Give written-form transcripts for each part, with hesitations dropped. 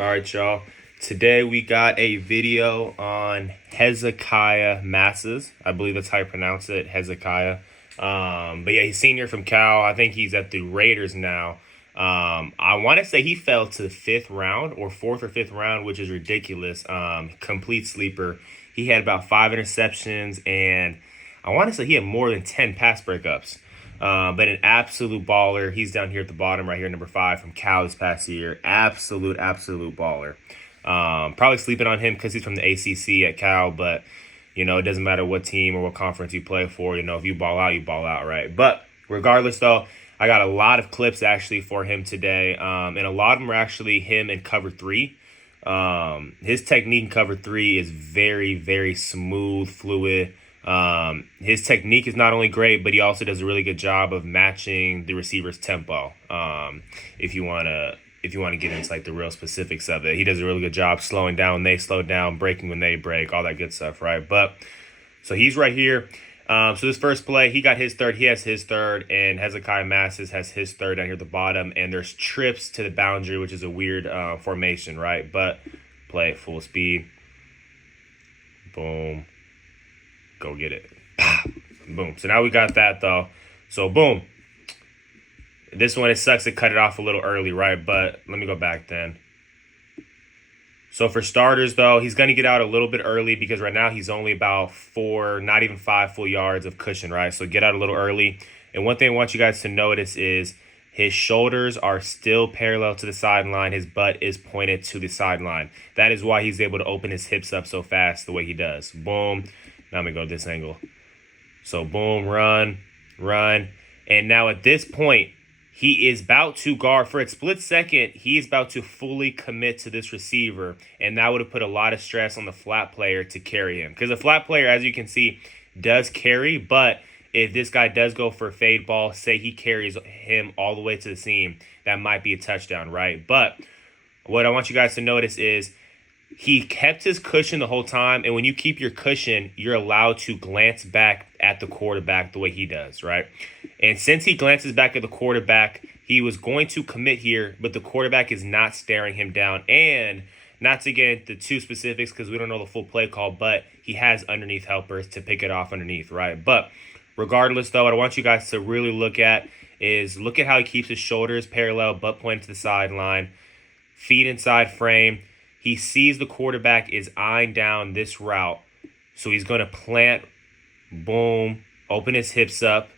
All right, y'all. Today we got a video on Hezekiah Masses. I believe that's how you pronounce it, Hezekiah. But yeah, he's senior from Cal. I think he's at the Raiders now. I want to say he fell to the fifth round or fourth or fifth round, which is ridiculous. Complete sleeper. He had about 5 interceptions, and I want to say he had more than 10 pass breakups. But an absolute baller. He's down here at the bottom right here, number 5 from Cal this past year. Absolute baller. Probably sleeping on him because he's from the ACC at Cal, but, you know, it doesn't matter what team or what conference you play for. You know, if you ball out, right? But regardless, though, I got a lot of clips actually for him today, and a lot of them are actually him in cover 3. His technique in cover 3 is very smooth, fluid. His technique is not only great, but he also does a really good job of matching the receiver's tempo. If you want to get into like the real specifics of it, he does a really good job slowing down when they slow down, breaking when they break, all that good stuff, right? But so he's right here. So this first play, he got his third, he has his third, and Hezekiah Masses has his third down here at the bottom, and there's trips to the boundary, which is a weird formation, right? But play at full speed. Boom. Go get it. Boom. So now we got that, though. So, boom. This one, it sucks to cut it off a little early, right? But let me go back then. So for starters, though, he's going to get out a little bit early because right now he's only about 4, not even 5 full yards of cushion, right? So get out a little early. And one thing I want you guys to notice is his shoulders are still parallel to the sideline. His butt is pointed to the sideline. That is why he's able to open his hips up so fast the way he does. Boom. Now I'm going to go this angle. So boom, run. And now at this point, he is about to guard. For a split second, he is about to fully commit to this receiver. And that would have put a lot of stress on the flat player to carry him. Because the flat player, as you can see, does carry. But if this guy does go for a fade ball, say he carries him all the way to the seam, that might be a touchdown, right? But what I want you guys to notice is he kept his cushion the whole time, and when you keep your cushion, you're allowed to glance back at the quarterback the way he does, right? And since he glances back at the quarterback, he was going to commit here, but the quarterback is not staring him down. And not to get into too specifics because we don't know the full play call, but he has underneath helpers to pick it off underneath, right? But regardless, though, what I want you guys to really look at how he keeps his shoulders parallel, butt pointed to the sideline, feet inside frame. He sees the quarterback is eyeing down this route. So he's going to plant, boom, open his hips up.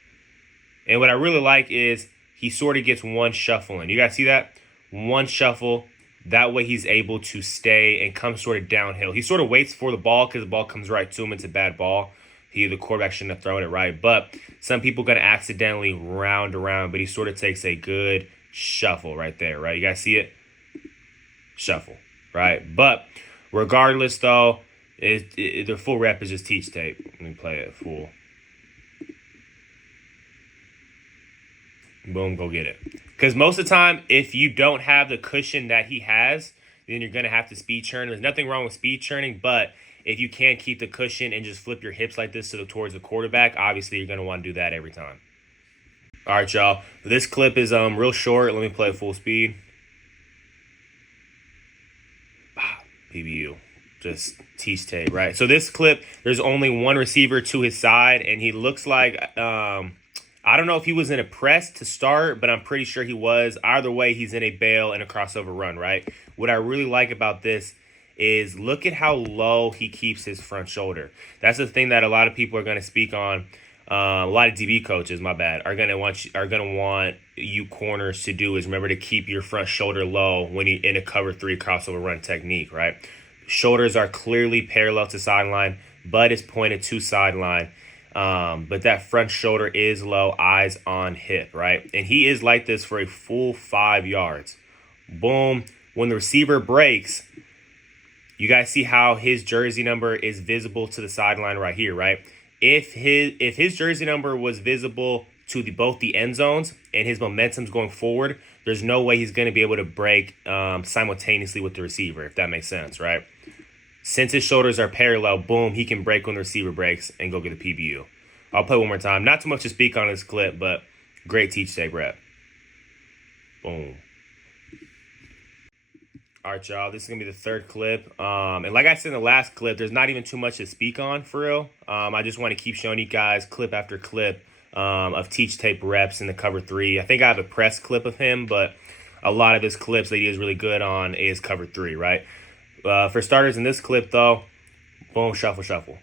And what I really like is he sort of gets one shuffle in. You guys see that? One shuffle. That way he's able to stay and come sort of downhill. He sort of waits for the ball because the ball comes right to him. It's a bad ball. The quarterback shouldn't have thrown it right. But some people are going to accidentally round around. But he sort of takes a good shuffle right there, right? You guys see it? Shuffle. Right, but regardless, though, the full rep is just teach tape. Let me play it full. Boom, go get it. Because most of the time, if you don't have the cushion that he has, then you're going to have to speed churn. There's nothing wrong with speed churning, but if you can't keep the cushion and just flip your hips like this towards the quarterback, obviously you're going to want to do that every time. All right, y'all. This clip is real short. Let me play full speed. PBU, just teach tape, right? So this clip, there's only one receiver to his side, and he looks like, I don't know if he was in a press to start, but I'm pretty sure he was. Either way, he's in a bail and a crossover run, right? What I really like about this is look at how low he keeps his front shoulder. That's the thing that a lot of people are going to speak on. A lot of DB coaches, are going to want you corners to do is remember to keep your front shoulder low when you're in a cover 3 crossover run technique, right? Shoulders are clearly parallel to sideline, butt is pointed to sideline, but that front shoulder is low, eyes on hip, right? And he is like this for a full 5 yards. Boom. When the receiver breaks, you guys see how his jersey number is visible to the sideline right here, right? If his jersey number was visible to both the end zones and his momentum's going forward, there's no way he's going to be able to break simultaneously with the receiver, if that makes sense, right? Since his shoulders are parallel, boom, he can break when the receiver breaks and go get a PBU. I'll play one more time. Not too much to speak on this clip, but great teach tape rep. Boom. All right, y'all. This is gonna be the third clip. And like I said in the last clip, there's not even too much to speak on for real. I just want to keep showing you guys clip after clip of teach tape reps in the cover 3. I think I have a press clip of him, but a lot of his clips that he is really good on is cover 3, right? For starters, in this clip though, boom, shuffle, shuffle.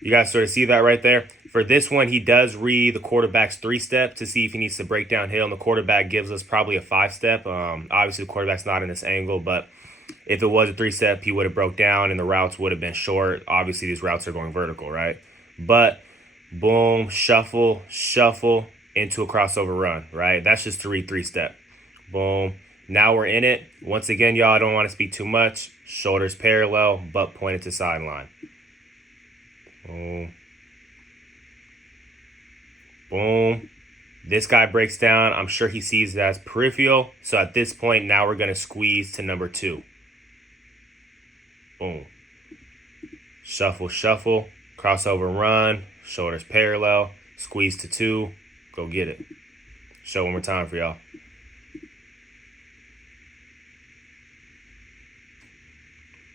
You guys sort of see that right there. For this one, he does read the quarterback's 3-step to see if he needs to break downhill, and the quarterback gives us probably a 5-step. Obviously, the quarterback's not in this angle, but if it was a 3-step, he would have broke down, and the routes would have been short. Obviously, these routes are going vertical, right? But boom, shuffle, shuffle into a crossover run, right? That's just to read 3-step. Boom. Now we're in it. Once again, y'all, I don't want to speak too much. Shoulders parallel, butt pointed to sideline. Boom. Boom. This guy breaks down. I'm sure he sees it as peripheral. So at this point, now we're going to squeeze to number 2. Boom. Shuffle, shuffle. Crossover run. Shoulders parallel. Squeeze to 2. Go get it. Show one more time for y'all.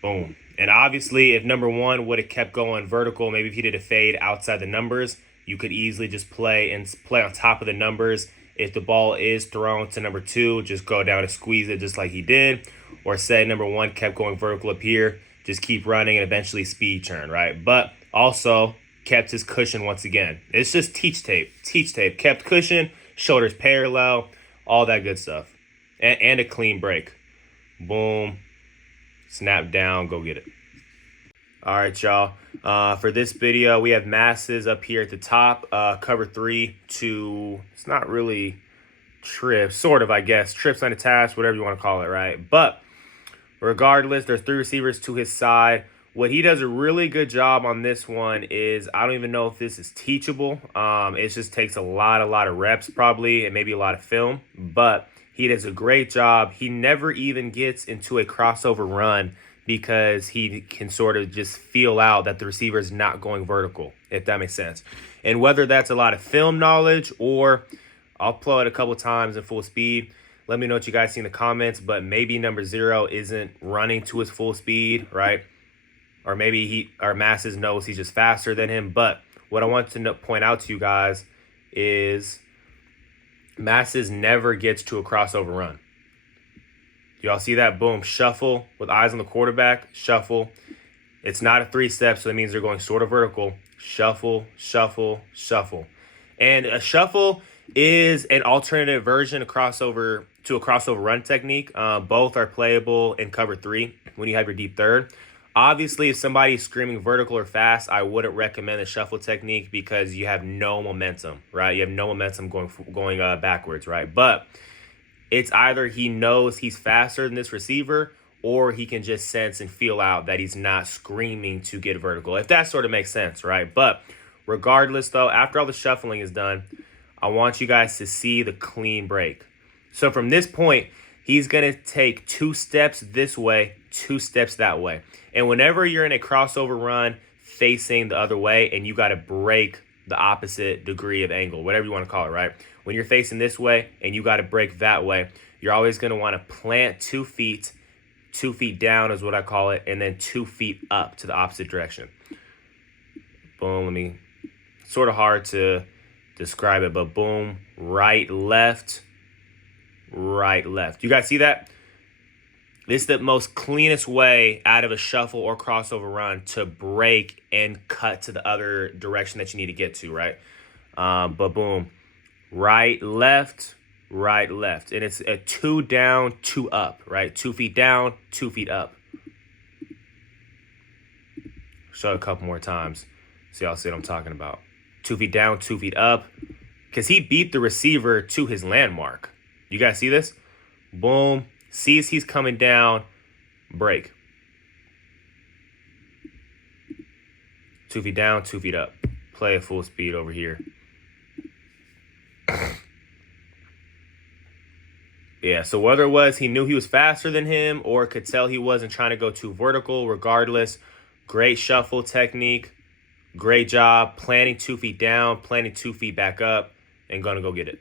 Boom. And obviously, if number 1 would have kept going vertical, maybe if he did a fade outside the numbers, you could easily just play on top of the numbers. If the ball is thrown to number 2, just go down and squeeze it just like he did. Or say number 1 kept going vertical up here, just keep running and eventually speed turn, right? But also kept his cushion once again. It's just teach tape. Teach tape. Kept cushion, shoulders parallel, all that good stuff. And a clean break. Boom. Snap down, go get it. All right, y'all. For this video, we have masses up here at the top. Cover 3 to, it's not really trips, sort of, I guess. Trips unattached, whatever you want to call it, right? But regardless, there's 3 receivers to his side. What he does a really good job on this one is, I don't even know if this is teachable. It just takes a lot of reps probably, and maybe a lot of film. But he does a great job. He never even gets into a crossover run because he can sort of just feel out that the receiver is not going vertical, if that makes sense. And whether that's a lot of film knowledge or I'll play it a couple times in full speed. Let me know what you guys see in the comments, but maybe number 0 isn't running to his full speed, right? Or maybe Masses knows he's just faster than him. But what I want to point out to you guys is Masses never gets to a crossover run. Y'all see that? Boom, shuffle with eyes on the quarterback, shuffle. It's not a 3-step, so that means they're going sort of vertical. Shuffle, shuffle, shuffle. And a shuffle is an alternative version of crossover to a crossover run technique. Both are playable in cover 3 when you have your deep third. Obviously, if somebody's screaming vertical or fast, I wouldn't recommend the shuffle technique because you have no momentum, right? You have no momentum going backwards, right? But it's either he knows he's faster than this receiver or he can just sense and feel out that he's not screaming to get vertical, if that sort of makes sense, right? But regardless, though, after all the shuffling is done, I want you guys to see the clean break. So from this point, he's going to take 2 steps this way, 2 steps that way. And whenever you're in a crossover run facing the other way and you got to break the opposite degree of angle, whatever you want to call it, right? When you're facing this way and you got to break that way, you're always going to want to plant 2 feet, 2 feet down is what I call it, and then 2 feet up to the opposite direction. Boom, sort of hard to describe it, but boom, right, left, right, left. You guys see that? This is the most cleanest way out of a shuffle or crossover run to break and cut to the other direction that you need to get to, right? But boom, right, left, right, left. And it's a 2 down, 2 up, right? 2 feet down, 2 feet up. Show it a couple more times so y'all see what I'm talking about. 2 feet down, 2 feet up. Because he beat the receiver to his landmark. You guys see this? Boom. Sees he's coming down. Break. 2 feet down, 2 feet up. Play at full speed over here. Yeah, so whether it was he knew he was faster than him or could tell he wasn't trying to go too vertical, regardless, great shuffle technique. Great job planting 2 feet down, planting 2 feet back up, and going to go get it.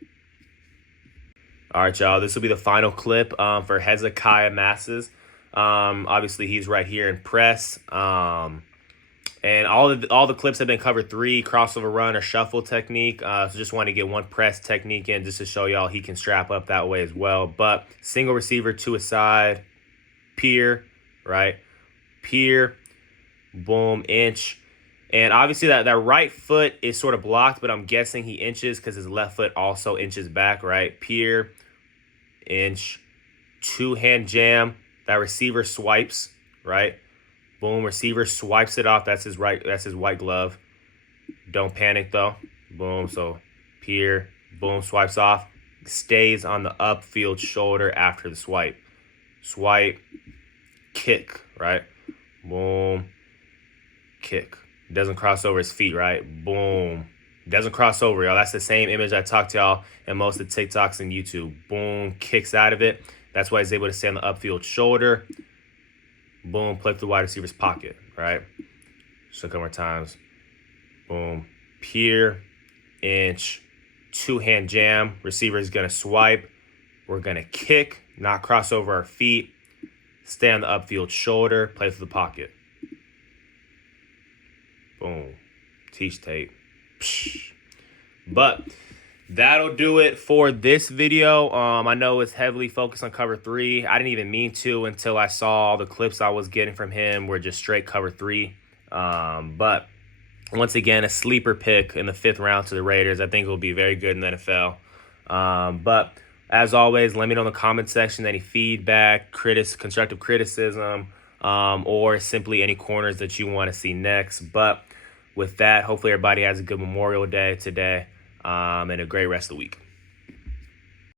All right, y'all. This will be the final clip for Hezekiah Masses. Obviously, he's right here in press. And all the clips have been cover 3, crossover run or shuffle technique. So just want to get one press technique in just to show y'all he can strap up that way as well. But single receiver to a side, peer, right? Peer, boom, inch. And obviously that right foot is sort of blocked, but I'm guessing he inches because his left foot also inches back, right? Peer, inch, 2-hand jam. That receiver swipes, right? Boom, receiver swipes it off. That's his white glove. Don't panic though. Boom, so peer, boom, swipes off. Stays on the upfield shoulder after the swipe. Swipe, kick, right? Boom, kick. Doesn't cross over his feet, right? Boom. Doesn't cross over, y'all. That's the same image I talked to y'all in most of the TikToks and YouTube. Boom, kicks out of it. That's why he's able to stay on the upfield shoulder. Boom, play through the wide receiver's pocket, right? So a couple more times. Boom, peer, inch, 2-hand jam. Receiver is going to swipe. We're going to kick, not cross over our feet. Stay on the upfield shoulder, play through the pocket. Boom. Teach tape. Psh. But that'll do it for this video. I know it's heavily focused on cover 3. I didn't even mean to until I saw all the clips I was getting from him were just straight cover 3. But once again, a sleeper pick in the 5th round to the Raiders. I think it will be very good in the NFL. But as always, let me know in the comment section any feedback, constructive criticism, or simply any corners that you want to see next. But with that, hopefully everybody has a good Memorial Day today, and a great rest of the week.